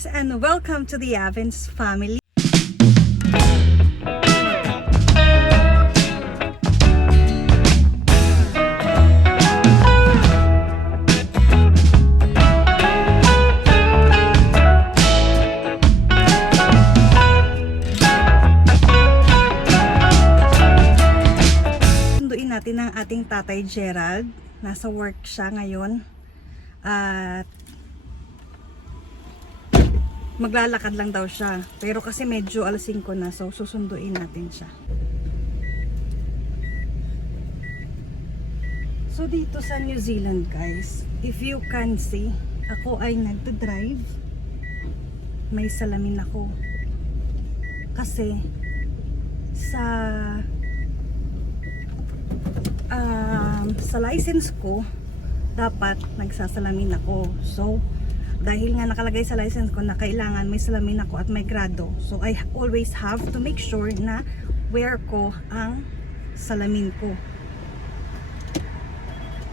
guys, and welcome to the Avens family. Sunduin natin ang ating tatay Gerald. Nasa work siya ngayon. At maglalakad lang daw siya. Pero kasi medyo alas 5 na, so susunduin natin siya. So dito sa New Zealand guys, if you can see, ako ay nagdadrive. May salamin ako. Kasi sa license ko, dapat nagsasalamin ako. So dahil nga nakalagay sa license ko na kailangan may salamin ako at may grado, so I always have to make sure na wear ko ang salamin ko.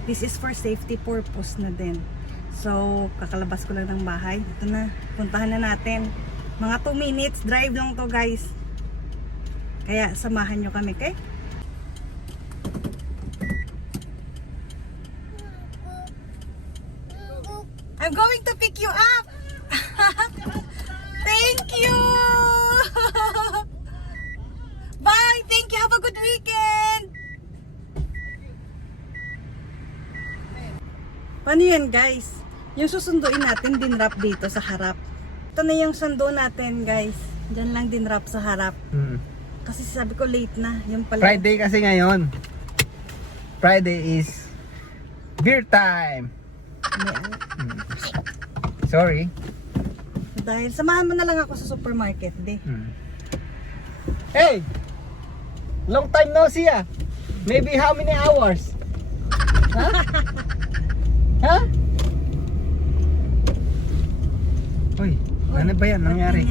This is for safety purpose na din. So kakalabas ko lang ng bahay. Ito na, puntahan na natin. Mga 2 minutes drive lang to guys, kaya samahan nyo kami, okay? I'm going to pick you up. Thank you. Bye. Thank you. Have a good weekend. Paano yan guys? Yung susunduin natin dinrap dito sa harap. Ito na yung sundo natin guys. Diyan lang dinrap sa harap. Kasi sabi ko late na. Yung pala. Friday kasi ngayon. Friday is beer time. Sorry. Dahil samahan mo na lang ako sa supermarket, di. Hey! Long time no see ah. Maybe how many hours? Huh? Huh? Uy, ano ba yan? Nangyari?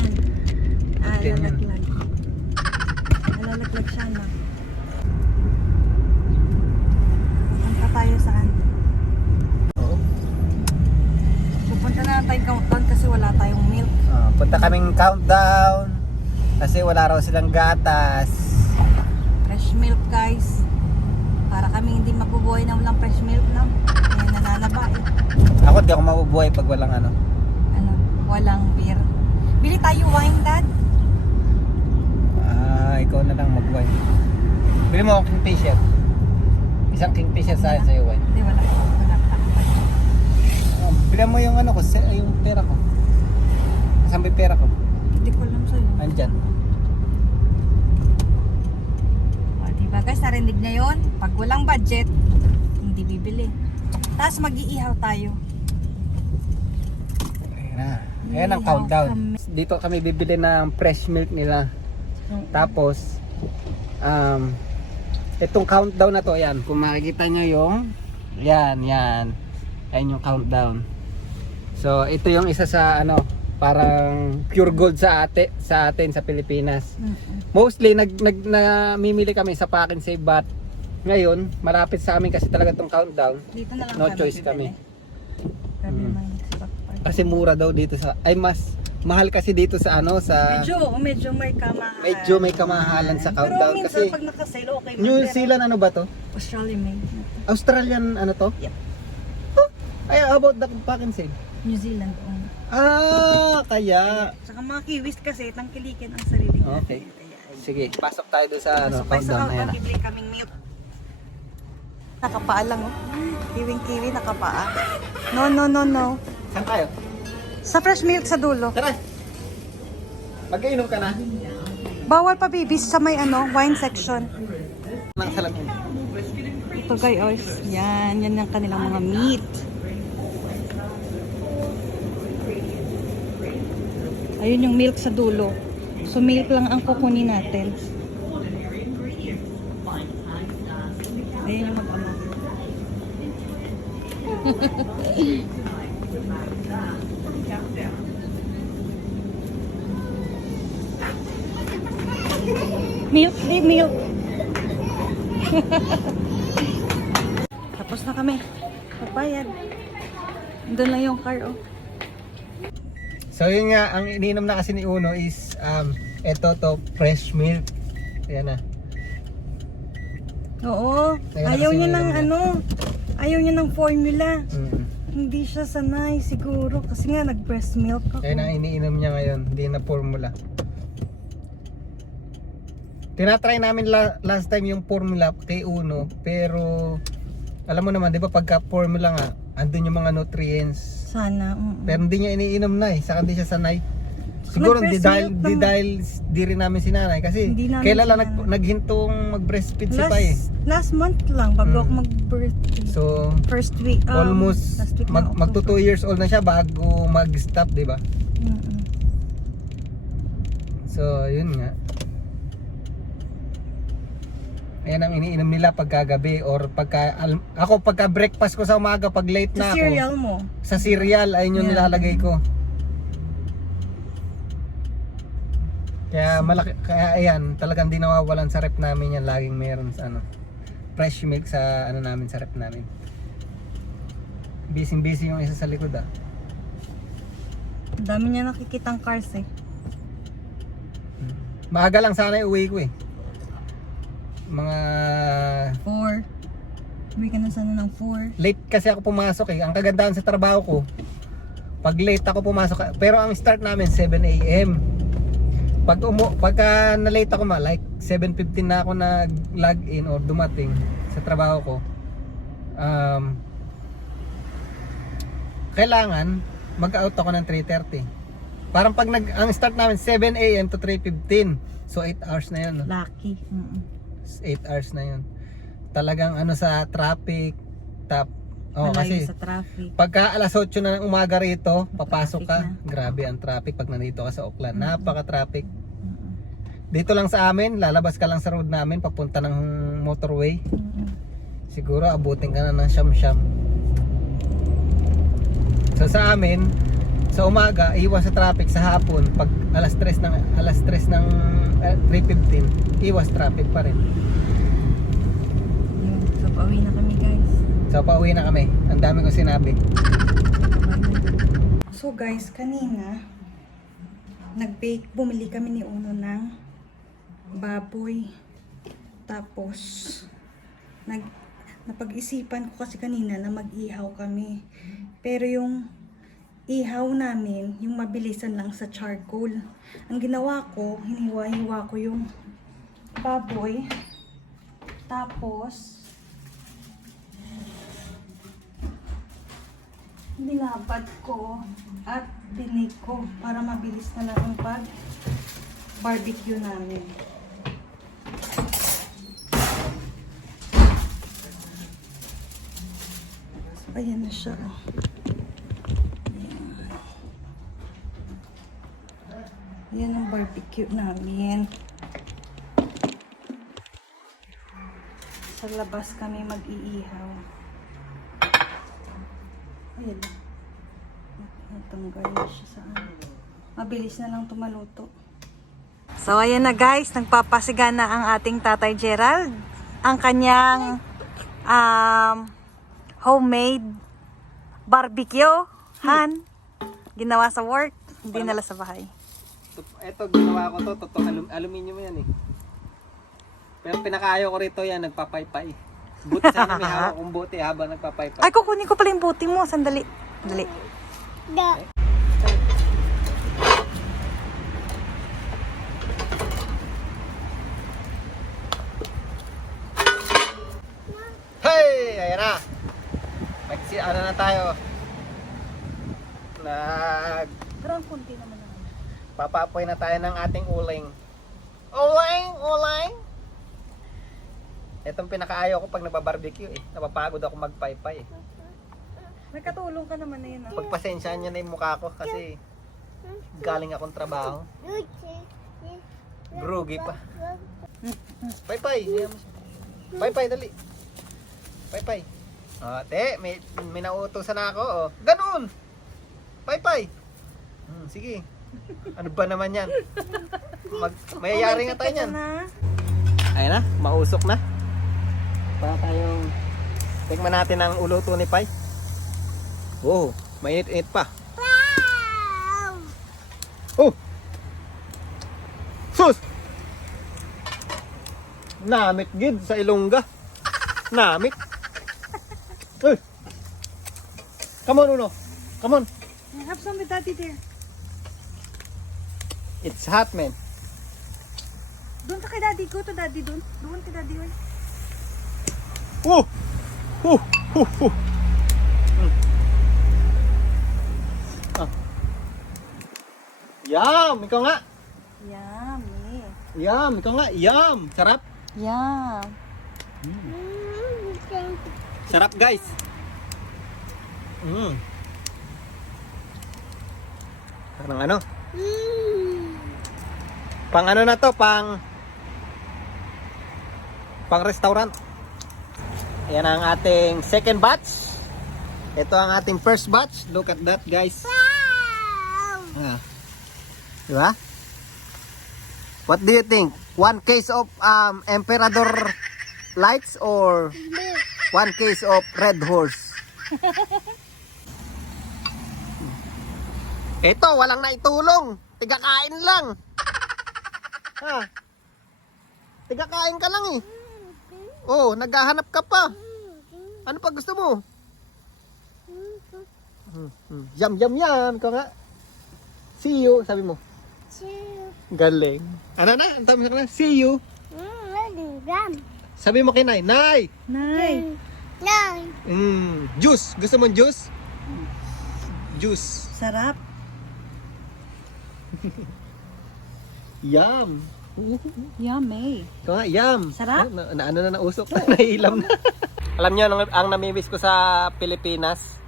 Lalaglag. Lalaglag siya na. Punta tayo saan? Punta na tayong countdown kasi wala tayong milk. Punta kaming countdown kasi wala raw silang gatas. Fresh milk guys. Para kami hindi mabubuhay na walang fresh milk na. Kaya nananaba eh. Ako di ako mabubuhay pag walang ano. Walang beer. Bili tayo wine dad. Ikaw na lang mag-wine. Bili mo akong kingfisher. Isang kingfisher sa sa'yo wine. Hindi, wala pa. Bilang mo yung ano ko, yung pera ko. Saan ba yung pera ko? Hindi ko alam sa'yo. Andyan. Diba guys, narinig na yun? Pag walang budget, hindi bibili. Tapos mag-iihaw tayo. Ayan na. Ayan ang countdown. Dito kami bibili ng fresh milk nila. Tapos, itong countdown na to, ayan. Kung makikita nyo yung, yan. Ayan yung countdown. So, ito yung isa sa ano, parang pure gold sa atin sa Pilipinas. Mostly namimili kami sa Pack and Save, but ngayon malapit sa amin kasi talaga tong countdown. Dito na lang No choice kami. Kasi Kasi mura daw dito sa mas mahal kasi dito sa ano sa medyo may kamahalan. Medyo may kamahalan sa countdown. Pero Kasi minsan pag naka-sale okay. New Zealand ano ba to? Australian made. Australian ano to? Yep. Huh? Ay, how about the Pack and Save? New Zealand own. Kaya. Saka mga kiwis kasi tangkilikin ang sarili natin. Okay. Sige, pasok tayo doon sa ano, So, countdown na yan. bibili kaming milk. Nakapaa lang oh. Kiwing-kiwi nakapaa. No. Saan tayo? Sa fresh milk sa dulo. Tara. Mag-iinom ka na? Bawal pa babies sa may wine section. Nang salamin. Ito guys, yan ang kanilang mga meat. Ayun yung milk sa dulo. So milk lang ang kukunin natin. Ayun yung mag-ama. Milk. Tapos na kami. Papayad. Doon lang yung car oh. So yun nga, ang iniinom na kasi ni Uno is eto to, fresh milk. Ayan na. Oo. Kaya Ayaw kasi niya ng nila. ano. Ayaw niya ng formula. Mm. Hindi siya sanay siguro. Kasi nga nag-breast milk ako. Kaya na iniinom niya ngayon, hindi na formula. Tinatry namin last time yung formula kay Uno, pero alam mo naman, di ba pagka formula nga, andun yung mga nutrients. Sana. Pero hindi niya iniinom na saka hindi siya sanay. Siguro di Nag-breast dahil, milk di naman. dahil di rin namin sinanay kasi Hindi namin kailan lang sinanay. naghintong mag-breastfeed si Pai. Last month lang bago Mm. ako mag-birthday. So, First week. almost last week na magto 2 years old na siya bago mag-stop, di ba? Mm-mm. So, yun nga. Ayan ang iniinom nila pagkagabi or ako pagka breakfast ko sa umaga pag late Sa na ako. cereal mo. Sa cereal ayun yung Yeah. nilalagay ko. Kaya ayan, talagang di nawawalan sa rep namin yan, laging meron sa fresh milk sa namin sa rep namin. Busy yung isa sa likod ah. Ang dami niya nakikitang cars eh. Maaga lang sana uwi ko eh. Mga 4. Uwi ka na sana ng 4. late kasi ako pumasok eh. Ang kagandahan sa trabaho ko, pag late ako pumasok, pero ang start namin 7 AM. Pagka na-late ako like 7:15 na ako nag-log in or dumating sa trabaho ko, kailangan mag-out ako ng 3:30. Parang pag ang start namin 7 AM to 3:15. So 8 hours na 'yun. No? Lucky. 8 hours na 'yun. Talagang sa traffic, Malayo kasi sa traffic. pagka alas 8 na ng umaga rito, papasok ka, Traffic grabe ang traffic pag nandito ka sa Auckland. Mm-mm. Napaka-traffic. Dito lang sa amin, lalabas ka lang sa road namin papunta ng motorway. Siguro abutin ka na ng siyam-siyam. So sa amin, sa umaga, iwas sa traffic. Sa hapon, pag alas 3 ng 3:15, iwas traffic pa rin. So pauwi na kami guys. So pauwi na kami. Ang dami kong sinabi. So guys, kanina bumili kami ni Uno ng baboy. Tapos napag-isipan ko kasi kanina na mag-ihaw kami. Pero yung ihaw namin, yung mabilisan lang sa charcoal. Ang ginawa ko, hiniwa-hiwa ko yung baboy. Tapos binabad ko at binake ko para mabilis na lang ang barbecue namin. So, ayan na siya. Ayan ang barbecue namin. Sa labas kami mag-iihaw. Ayan. Natanggal na siya sa mabilis na lang tumaluto. So ayan na guys, nagpapasiga na ang ating Tatay Gerald. Ang kanyang homemade barbecue. Han, ginawa sa work, hindi nala sa bahay. Ito ginawa ko to, aluminium yan eh. Pero pinakaayaw ko rito yan, nagpapaypay. Buti sana may hawak kong buti habang nagpapaypay. Ay, kukunin ko pala yung buti mo. Sandali. Dali. Hey! Ayan na! Ano na tayo? Parang kunti naman naman. Papapoy na tayo ng ating uling. Uling! Uling! Itong pinakaayaw ko pag nababarbecue eh. Napapagod ako magpaypay eh. May katulong ka naman na yun. Ah. Pagpasensyaan niya na yung mukha ko kasi galing akong trabaho. Grugi pa. Paypay! Paypay, dali! Paypay! Te, may nauutosan na ako. Oh. Ganun! Paypay! Sige. Ano ba naman yan? Mayayari nga tayo yan. Ayun na, mausok na. Para tayong tignan natin ang uluto ni Pai. Oh, mainit-init pa. Sus! Namit gid sa Ilongga. Namit. Uy! Come on, Uno. Come on. I have some with daddy there. It's hot, man. Doon ka kay daddy. Go to daddy doon. Doon kay daddy. Oy. Oh! Oh! Oh! Oh! Ah. Yum! Ikaw nga! Yummy. Yum! Ikaw nga! Yum! Sarap! Yum. Sarap, guys! Parang ano? Pang ano na to? Pang restaurant. Ayan ang ating second batch. Ito ang ating first batch. Look at that, guys. Ah. Diba? What do you think? One case of Emperador lights or one case of Red Horse? Ito, walang naitulong. Tigakain lang. Ha? Tigakain ka lang eh. Oh, naghahanap ka pa. Ano pa gusto mo? Yum, yum, yum. Ikaw nga. See you, sabi mo. Galing. Ano na? Ang sabi mo na? See you. Sabi mo kay Nay. Nay! Nay. Juice. Gusto mo juice? Juice. Sarap. Yum. Yummy. Ikaw nga, yum. Sarap? Ano na nausok? Nailam na. Alam niyo, ang namimiss ko sa Pilipinas,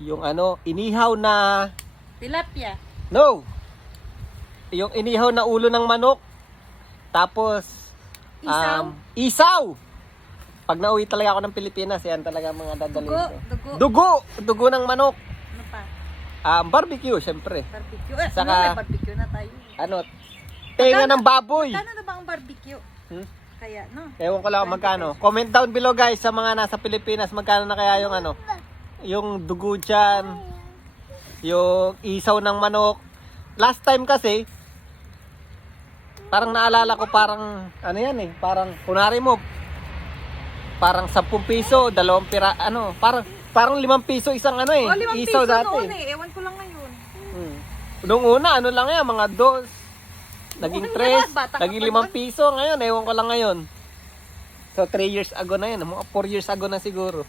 yung ano, inihaw na... Tilapia. No! Yung inihaw na ulo ng manok. Tapos, Isaw? Isaw! Pag nauwi talaga ako ng Pilipinas, yan talaga mga dadalhin Dugo. ko. Dugo. Dugo! Dugo ng manok. Ano pa? Barbecue, syempre. Barbecue. Saka- may barbecue na tayo. Ano, tenga ng baboy. Kano na ba ang barbecue? Hmm? Kaya, no? Ewan ko lang kung magkano. Comment down below guys sa mga nasa Pilipinas, magkano na kaya yung ano, yung dugo dyan, yung isaw ng manok. Last time kasi, parang naalala ko parang, ano yan eh, parang, kunwari mo, parang 10 piso, 2 pira, ano, parang 5 piso isang ano eh, 5 isaw piso dati. noon eh. Ewan ko lang ngayon. Noong una, ano lang yan, mga 2, naging Noong una, 3, bata ka naging pa 5 piso, ngayon, ewan ko lang ngayon. So, 3 years ago na yun, mga 4 years ago na siguro.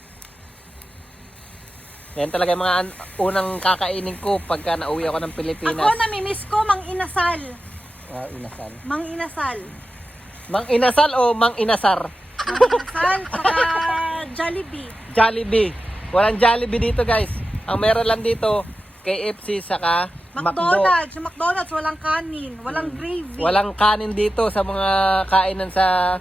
Yan talaga yung mga unang kakainin ko pagka nauwi ako ng Pilipinas. Ako namimiss ko mang inasal. Inasal. Mang inasal. Mang inasal o mang inasar? Mang inasal, saka Jollibee. Jollibee. Walang Jollibee dito guys. Ang meron lang dito, KFC saka McDonald's. Yung McDonald's, walang kanin. Walang gravy. Walang kanin dito sa mga kainan sa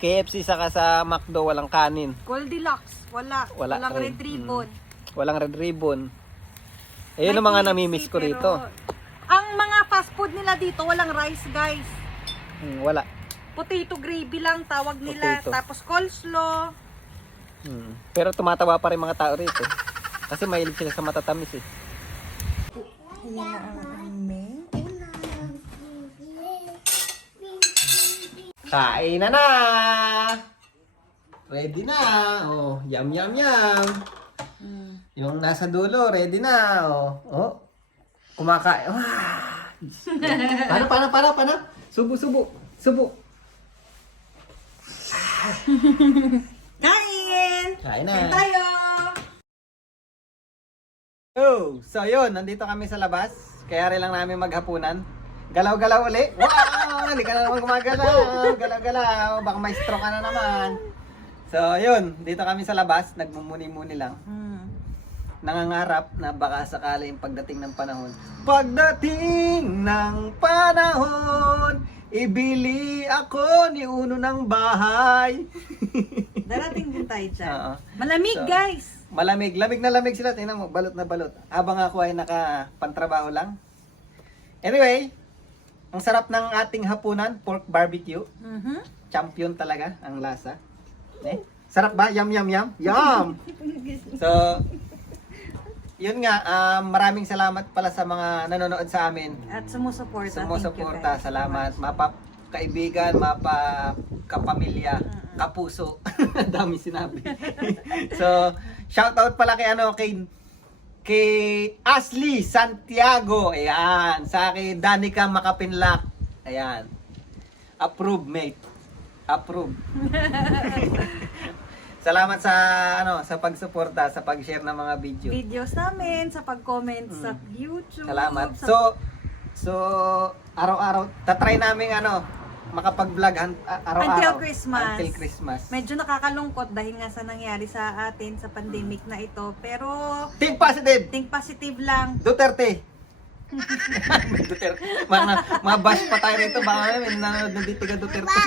KFC saka sa McDo, walang kanin. Goldilocks. Wala. Walang rin. red ribbon. Walang red ribbon. Ayun ang mga May namimiss KFC, ko pero rito. Ang mga fast food nila dito, walang rice guys. Wala. Potato gravy lang tawag nila. Potato. Tapos coleslaw. Pero tumatawa pa rin mga tao rito. Kasi mahilig sila sa matatamis eh. Ayan na ang aming Kain na! Ready na! Oh, yum yum yum! Yung nasa dulo, ready na! Oh. Kumakain. Paano? Subo. kain! Kain na! Kain tayo! Oh, so yun, nandito kami sa labas. Kaya rin lang namin maghapunan. Galaw-galaw uli. Wow! Hindi ka na naman gumagalaw. Galaw-galaw. Baka may stroke ka na naman. So, yun. Dito kami sa labas. Nagmumuni-muni lang. Nangangarap na baka sakali yung pagdating ng panahon. Pagdating ng panahon, ibili ako ni Uno ng bahay. Darating din tayo dyan. Oo. Malamig So, guys! Malamig. Lamig na lamig sila. Tingnan mo, balot na balot. Habang ako ay nakapantrabaho lang. Anyway, ang sarap ng ating hapunan, pork barbecue. Champion talaga ang lasa. Sarap ba? Yum, yum, yum? Yum! So, yun nga, maraming salamat pala sa mga nanonood sa amin. At sumusuporta. Sumusuporta, salamat. Mapa kaibigan, mapa kapamilya, kapuso. Ang dami sinabi. So, shout out pala kay kay Ashley Santiago. Ayan, sa akin Danica Makapinlak. Ayan. Approve, mate. Approve. Salamat sa sa pagsuporta, sa pag-share ng mga video. Videos namin, sa pag-comment sa YouTube. Salamat. sa- So araw-araw tatry namin makapag-vlog araw-araw Until Christmas. Until Christmas. Medyo nakakalungkot dahil nga sa nangyari sa atin sa pandemic na ito. Pero Think positive. think positive lang. Duterte. Duterte. Mga bash pa tayo rito. Baka may nanonood ng dito ka Duterte.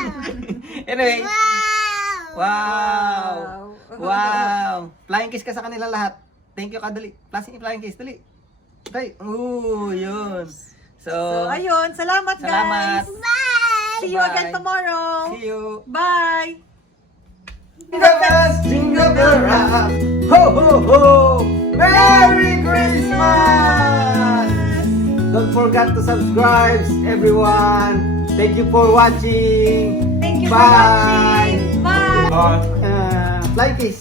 Anyway. Wow. Wow. Flying kiss ka sa kanila lahat. Thank you, Kadali. Flying kiss, dali. Day. Ooh, yun. So Ayun, salamat salamat. guys. See you again Bye. tomorrow. See you. Bye. The best jingle bell rock. Ho ho ho! Merry Christmas! Don't forget to subscribe, everyone. Thank you for watching. Thank you for Bye. watching. Bye. Fly kiss.